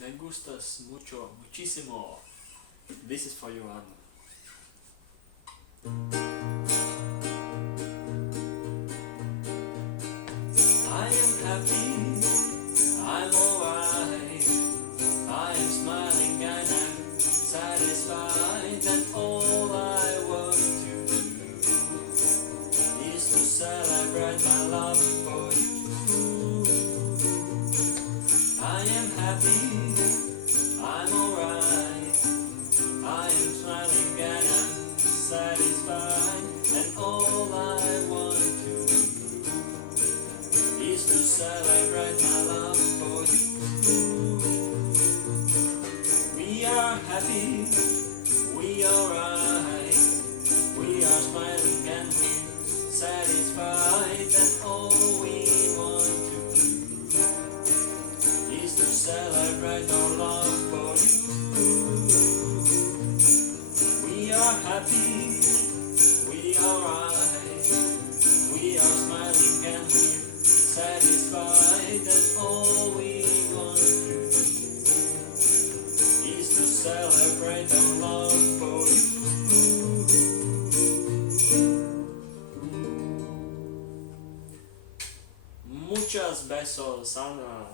Me gustas mucho, muchísimo. This is for you, Anna. I am happy, I'm alright. I am smiling and I'm satisfied. And all I want to do is to celebrate my love for you. I am happy, I'm alright. I am smiling and I'm satisfied. And all I want to do is to celebrate my love for you. We are happy, we are right. We are smiling and we're satisfied. And all we want to do is to celebrate our love for you. We are happy, we are right. We are smiling and we're satisfied. And all we want to do is to celebrate our love for you. Muchos besos, Ana.